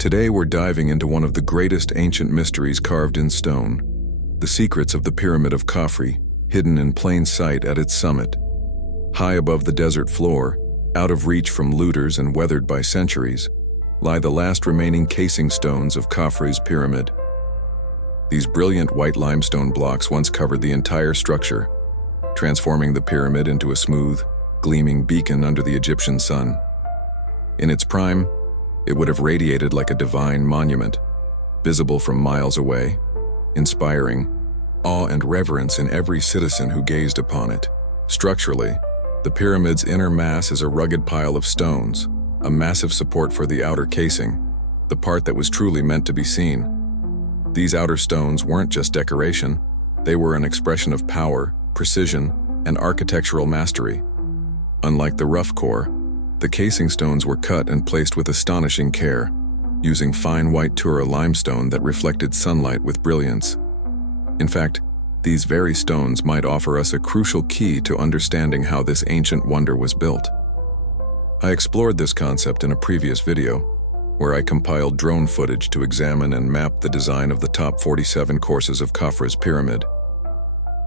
Today we're diving into one of the greatest ancient mysteries carved in stone, the secrets of the Pyramid of Khafre, hidden in plain sight at its summit. High above the desert floor, out of reach from looters and weathered by centuries, lie the last remaining casing stones of Khafre's pyramid. These brilliant white limestone blocks once covered the entire structure, transforming the pyramid into a smooth, gleaming beacon under the Egyptian sun. In its prime, it would have radiated like a divine monument, visible from miles away, inspiring awe and reverence in every citizen who gazed upon it. Structurally, the pyramid's inner mass is a rugged pile of stones, a massive support for the outer casing, the part that was truly meant to be seen. These outer stones weren't just decoration, they were an expression of power, precision, and architectural mastery. Unlike the rough core, the casing stones were cut and placed with astonishing care, using fine white Tura limestone that reflected sunlight with brilliance. In fact, these very stones might offer us a crucial key to understanding how this ancient wonder was built. I explored this concept in a previous video, where I compiled drone footage to examine and map the design of the top 47 courses of Khafre's pyramid.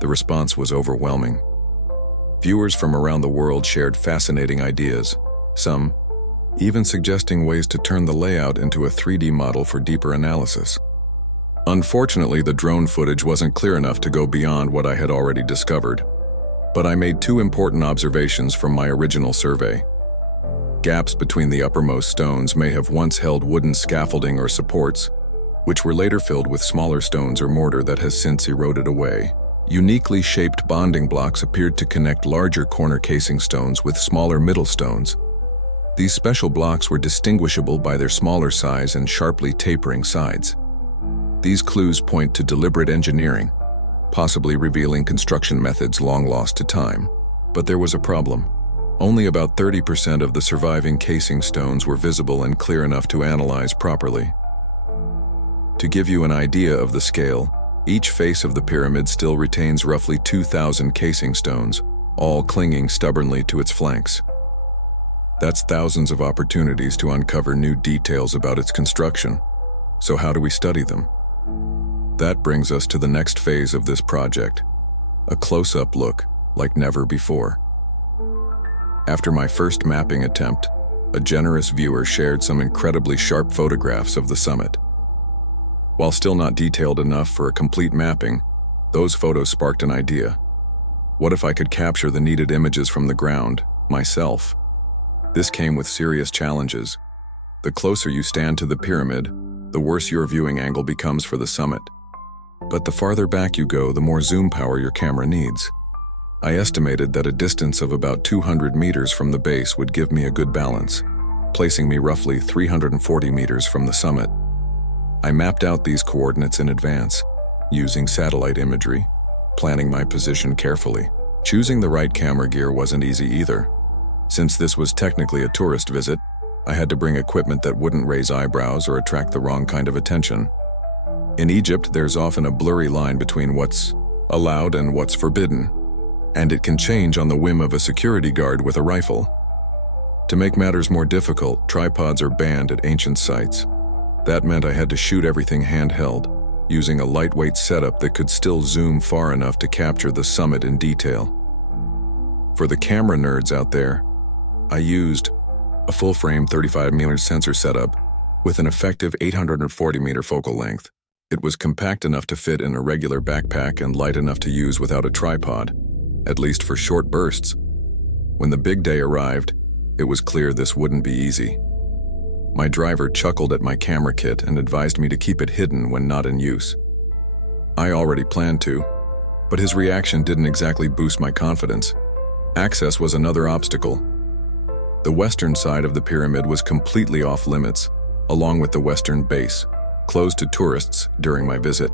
The response was overwhelming. Viewers from around the world shared fascinating ideas, some even suggesting ways to turn the layout into a 3D model for deeper analysis. Unfortunately, the drone footage wasn't clear enough to go beyond what I had already discovered, but I made two important observations from my original survey. Gaps between the uppermost stones may have once held wooden scaffolding or supports, which were later filled with smaller stones or mortar that has since eroded away. Uniquely shaped bonding blocks appeared to connect larger corner casing stones with smaller middle stones. These special blocks were distinguishable by their smaller size and sharply tapering sides. These clues point to deliberate engineering, possibly revealing construction methods long lost to time. But there was a problem. Only about 30% of the surviving casing stones were visible and clear enough to analyze properly. To give you an idea of the scale, each face of the pyramid still retains roughly 2,000 casing stones, all clinging stubbornly to its flanks. That's thousands of opportunities to uncover new details about its construction. So how do we study them? That brings us to the next phase of this project, a close-up look like never before. After my first mapping attempt, a generous viewer shared some incredibly sharp photographs of the summit. While still not detailed enough for a complete mapping, those photos sparked an idea. What if I could capture the needed images from the ground, myself? This came with serious challenges. The closer you stand to the pyramid, the worse your viewing angle becomes for the summit. But the farther back you go, the more zoom power your camera needs. I estimated that a distance of about 200 meters from the base would give me a good balance, placing me roughly 340 meters from the summit. I mapped out these coordinates in advance, using satellite imagery, planning my position carefully. Choosing the right camera gear wasn't easy either. Since this was technically a tourist visit, I had to bring equipment that wouldn't raise eyebrows or attract the wrong kind of attention. In Egypt, there's often a blurry line between what's allowed and what's forbidden, and it can change on the whim of a security guard with a rifle. To make matters more difficult, tripods are banned at ancient sites. That meant I had to shoot everything handheld, using a lightweight setup that could still zoom far enough to capture the summit in detail. For the camera nerds out there, I used a full-frame 35mm sensor setup with an effective 840-meter focal length. It was compact enough to fit in a regular backpack and light enough to use without a tripod, at least for short bursts. When the big day arrived, it was clear this wouldn't be easy. My driver chuckled at my camera kit and advised me to keep it hidden when not in use. I already planned to, but his reaction didn't exactly boost my confidence. Access was another obstacle. The western side of the pyramid was completely off limits, along with the western base, closed to tourists during my visit.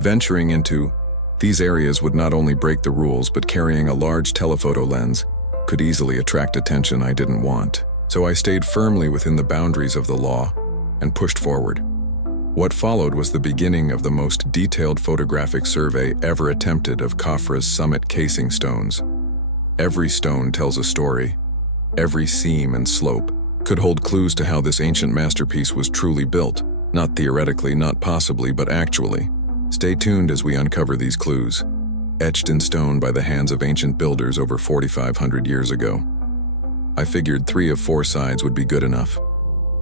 Venturing into these areas would not only break the rules, but carrying a large telephoto lens could easily attract attention I didn't want. So I stayed firmly within the boundaries of the law and pushed forward. What followed was the beginning of the most detailed photographic survey ever attempted of Khafre's summit casing stones. Every stone tells a story, every seam and slope, could hold clues to how this ancient masterpiece was truly built. Not theoretically, not possibly, but actually. Stay tuned as we uncover these clues, etched in stone by the hands of ancient builders over 4,500 years ago. I figured 3 of 4 sides would be good enough.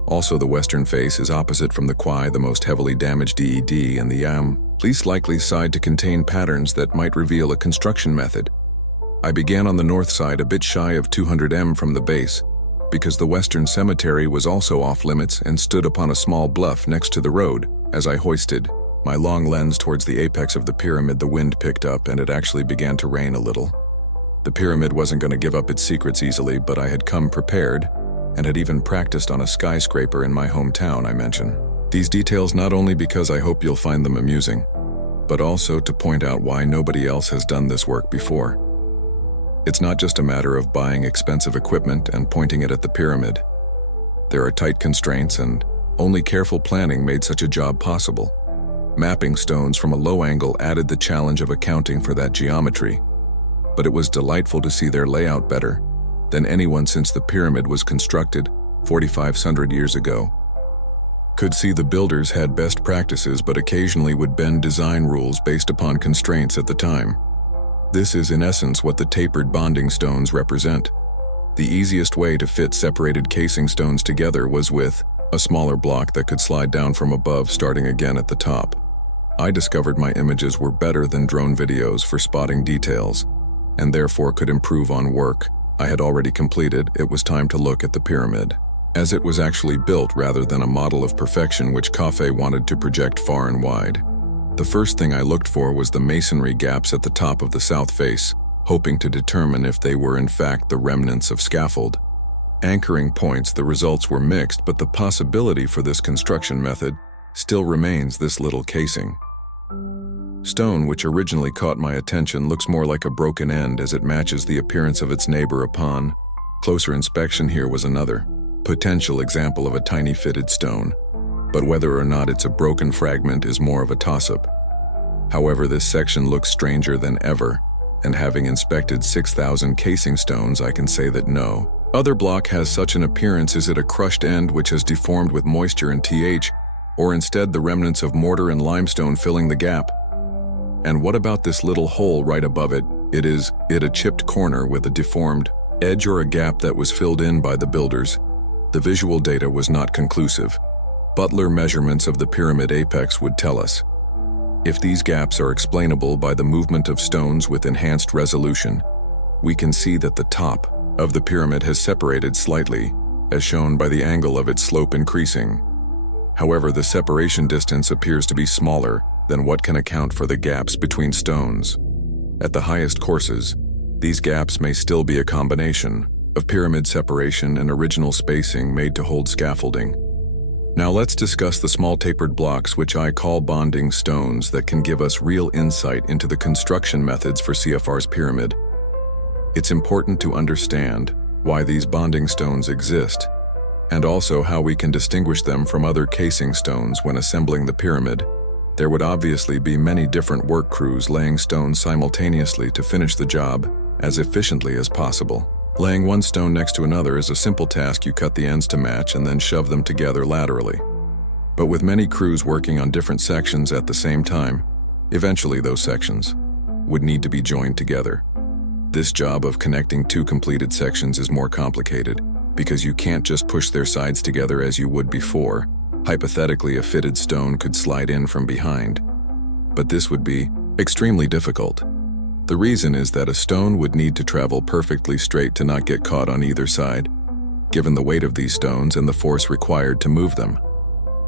Also, the western face is opposite from the quay, the most heavily damaged DED, and the least likely side to contain patterns that might reveal a construction method. I began on the north side, a bit shy of 200 m from the base, because the western cemetery was also off limits and stood upon a small bluff next to the road. As I hoisted my long lens towards the apex of the pyramid, the wind picked up and it actually began to rain a little. The pyramid wasn't going to give up its secrets easily, but I had come prepared and had even practiced on a skyscraper in my hometown, I mention. These details not only because I hope you'll find them amusing, but also to point out why nobody else has done this work before. It's not just a matter of buying expensive equipment and pointing it at the pyramid. There are tight constraints, and only careful planning made such a job possible. Mapping stones from a low angle added the challenge of accounting for that geometry, but it was delightful to see their layout better than anyone since the pyramid was constructed 4,500 years ago. Could see the builders had best practices, but occasionally would bend design rules based upon constraints at the time. This is in essence what the tapered bonding stones represent. The easiest way to fit separated casing stones together was with a smaller block that could slide down from above, starting again at the top. I discovered my images were better than drone videos for spotting details, and therefore could improve on work I had already completed. It was time to look at the pyramid, as it was actually built rather than a model of perfection which Cafe wanted to project far and wide. The first thing I looked for was the masonry gaps at the top of the south face, hoping to determine if they were in fact the remnants of scaffold. Anchoring points, the results were mixed, but the possibility for this construction method still remains this little casing. Stone, which originally caught my attention, looks more like a broken end as it matches the appearance of its neighbor. Upon closer inspection, here was another potential example of a tiny fitted stone, but whether or not it's a broken fragment is more of a toss-up. However, this section looks stranger than ever, and having inspected 6,000 casing stones, I can say that no other block has such an appearance. Is it a crushed end which has deformed with moisture and or instead the remnants of mortar and limestone filling the gap? And what about this little hole right above it? Is it a chipped corner with a deformed edge or a gap that was filled in by the builders? The visual data was not conclusive. Butler measurements of the pyramid apex would tell us. If these gaps are explainable by the movement of stones with enhanced resolution, we can see that the top of the pyramid has separated slightly, as shown by the angle of its slope increasing. However, the separation distance appears to be smaller than what can account for the gaps between stones. At the highest courses, these gaps may still be a combination of pyramid separation and original spacing made to hold scaffolding. Now let's discuss the small tapered blocks, which I call bonding stones, that can give us real insight into the construction methods for CFR's pyramid. It's important to understand why these bonding stones exist, and also how we can distinguish them from other casing stones when assembling the pyramid. There would obviously be many different work crews laying stones simultaneously to finish the job as efficiently as possible. Laying one stone next to another is a simple task. You cut the ends to match and then shove them together laterally. But with many crews working on different sections at the same time, eventually those sections would need to be joined together. This job of connecting two completed sections is more complicated because you can't just push their sides together as you would before. Hypothetically, a fitted stone could slide in from behind, but this would be extremely difficult. The reason is that a stone would need to travel perfectly straight to not get caught on either side, given the weight of these stones and the force required to move them.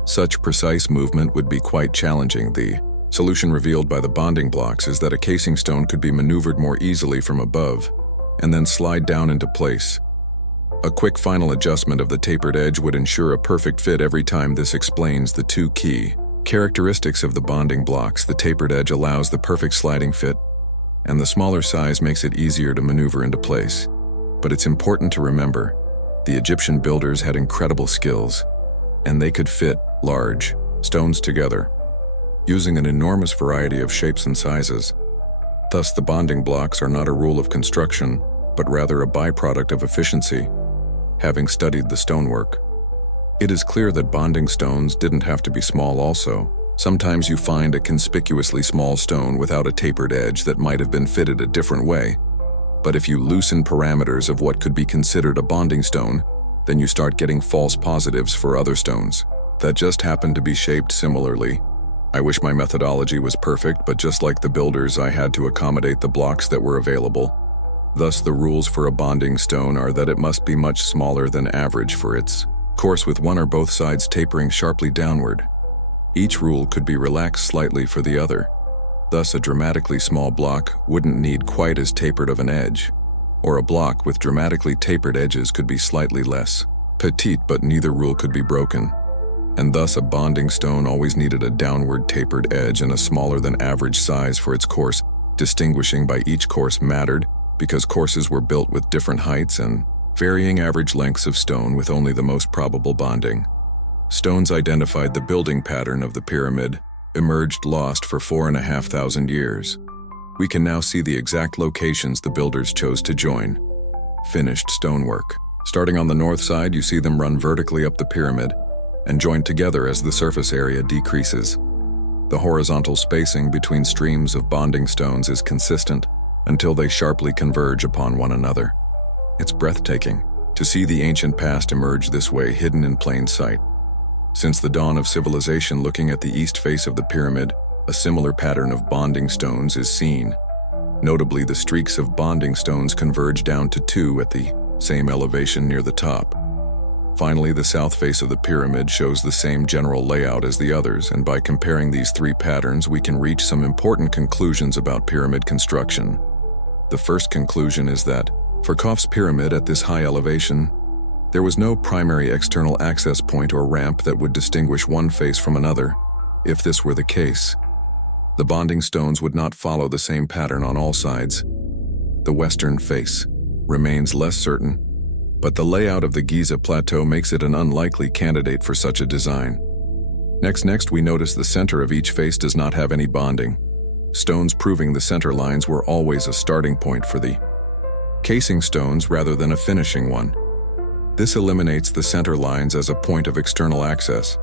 Such precise movement would be quite challenging. The solution revealed by the bonding blocks is that a casing stone could be maneuvered more easily from above and then slide down into place. A quick final adjustment of the tapered edge would ensure a perfect fit every time. This explains the two key characteristics of the bonding blocks. The tapered edge allows the perfect sliding fit, and the smaller size makes it easier to maneuver into place. But it's important to remember, the Egyptian builders had incredible skills, and they could fit large stones together, using an enormous variety of shapes and sizes. Thus, the bonding blocks are not a rule of construction, but rather a byproduct of efficiency. having studied the stonework. It is clear that bonding stones didn't have to be small also. Sometimes you find a conspicuously small stone without a tapered edge that might have been fitted a different way. But if you loosen parameters of what could be considered a bonding stone, then you start getting false positives for other stones that just happen to be shaped similarly. I wish my methodology was perfect, but just like the builders, I had to accommodate the blocks that were available. Thus, the rules for a bonding stone are that it must be much smaller than average for its course, with one or both sides tapering sharply downward. Each rule could be relaxed slightly for the other. Thus, a dramatically small block wouldn't need quite as tapered of an edge, or a block with dramatically tapered edges could be slightly less petite, but neither rule could be broken. And thus, a bonding stone always needed a downward tapered edge and a smaller than average size for its course. Distinguishing by each course mattered because courses were built with different heights and varying average lengths of stone with only the most probable bonding. Stones identified the building pattern of the pyramid, emerged lost for 4,500 years. We can now see the exact locations the builders chose to join. Finished stonework. Starting on the north side, you see them run vertically up the pyramid and join together as the surface area decreases. The horizontal spacing between streams of bonding stones is consistent until they sharply converge upon one another. It's breathtaking to see the ancient past emerge this way, hidden in plain sight. Since the dawn of civilization, looking at the east face of the pyramid, a similar pattern of bonding stones is seen. Notably, the streaks of bonding stones converge down to two at the same elevation near the top. Finally, the south face of the pyramid shows the same general layout as the others, and by comparing these three patterns, we can reach some important conclusions about pyramid construction. The first conclusion is that, for Khufu's pyramid at this high elevation, there was no primary external access point or ramp that would distinguish one face from another. If this were the case, the bonding stones would not follow the same pattern on all sides. The western face remains less certain, but the layout of the Giza plateau makes it an unlikely candidate for such a design. Next, we notice the center of each face does not have any bonding. Stones proving the center lines were always a starting point for the casing stones rather than a finishing one. This eliminates the center lines as a point of external access.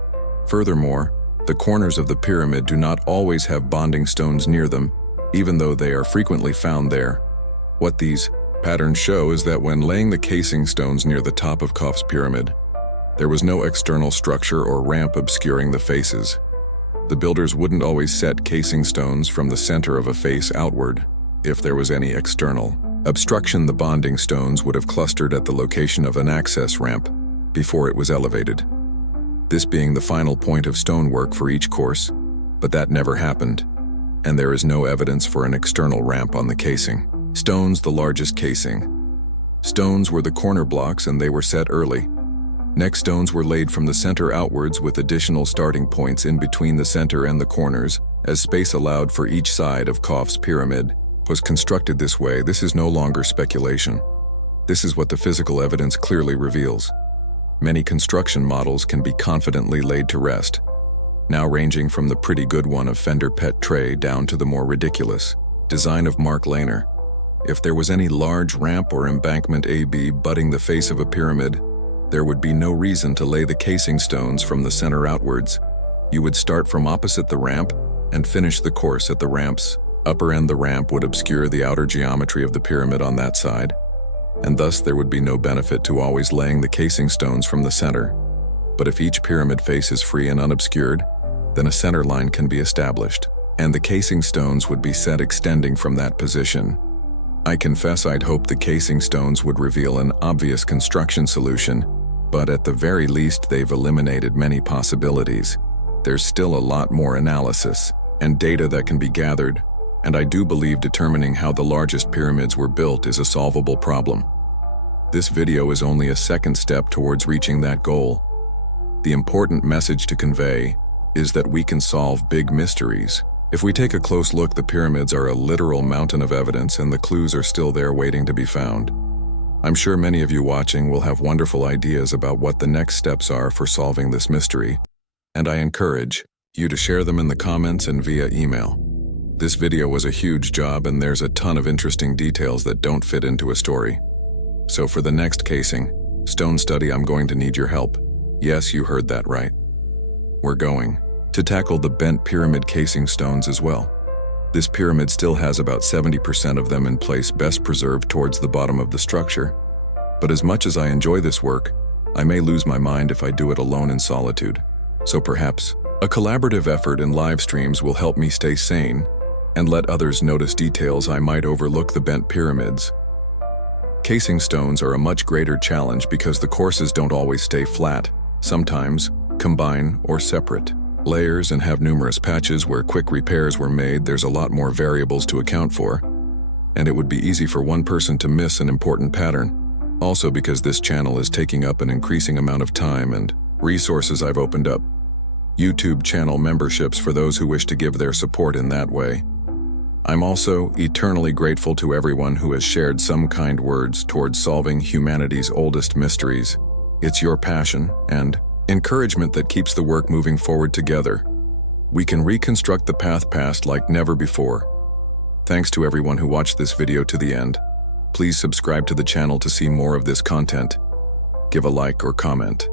Furthermore, the corners of the pyramid do not always have bonding stones near them, even though they are frequently found there. What these patterns show is that when laying the casing stones near the top of Khufu's pyramid, there was no external structure or ramp obscuring the faces. The builders wouldn't always set casing stones from the center of a face outward. If there was any external obstruction, the bonding stones would have clustered at the location of an access ramp before it was elevated, this being the final point of stonework for each course, but that never happened, and there is no evidence for an external ramp on the casing. Stones, the largest casing. Stones were the corner blocks, and they were set early. Next, stones were laid from the center outwards with additional starting points in between the center and the corners, as space allowed for each side of Khufu's pyramid was constructed this way. This is no longer speculation. This is what the physical evidence clearly reveals. Many construction models can be confidently laid to rest, now ranging from the pretty good one of Fender Pet Tray down to the more ridiculous design of Mark Lehner. If there was any large ramp or embankment AB butting the face of a pyramid, there would be no reason to lay the casing stones from the center outwards. You would start from opposite the ramp and finish the course at the ramp's upper end. The ramp would obscure the outer geometry of the pyramid on that side, and thus there would be no benefit to always laying the casing stones from the center. But if each pyramid face is free and unobscured, then a center line can be established, and the casing stones would be set extending from that position. I confess I'd hoped the casing stones would reveal an obvious construction solution, but at the very least they've eliminated many possibilities. There's still a lot more analysis and data that can be gathered, and I do believe determining how the largest pyramids were built is a solvable problem. This video is only a second step towards reaching that goal. The important message to convey is that we can solve big mysteries. If we take a close look, the pyramids are a literal mountain of evidence, and the clues are still there waiting to be found. I'm sure many of you watching will have wonderful ideas about what the next steps are for solving this mystery, and I encourage you to share them in the comments and via email. This video was a huge job, and there's a ton of interesting details that don't fit into a story. So for the next casing, Stone study, I'm going to need your help. Yes, you heard that right. We're going to tackle the bent pyramid casing stones as well. This pyramid still has about 70% of them in place, best preserved towards the bottom of the structure. But as much as I enjoy this work, I may lose my mind if I do it alone in solitude. So perhaps a collaborative effort in live streams will help me stay sane and let others notice details I might overlook. The bent pyramids. Casing stones are a much greater challenge because the courses don't always stay flat, sometimes combine or separate layers and have numerous patches where quick repairs were made. There's a lot more variables to account for, and it would be easy for one person to miss an important pattern. Also, because this channel is taking up an increasing amount of time and resources, I've opened up YouTube channel memberships for those who wish to give their support in that way. I'm also eternally grateful to everyone who has shared some kind words towards solving humanity's oldest mysteries. It's your passion and encouragement that keeps the work moving forward together. We can reconstruct the path past like never before. Thanks to everyone who watched this video to the end. Please subscribe to the channel to see more of this content. Give a like or comment.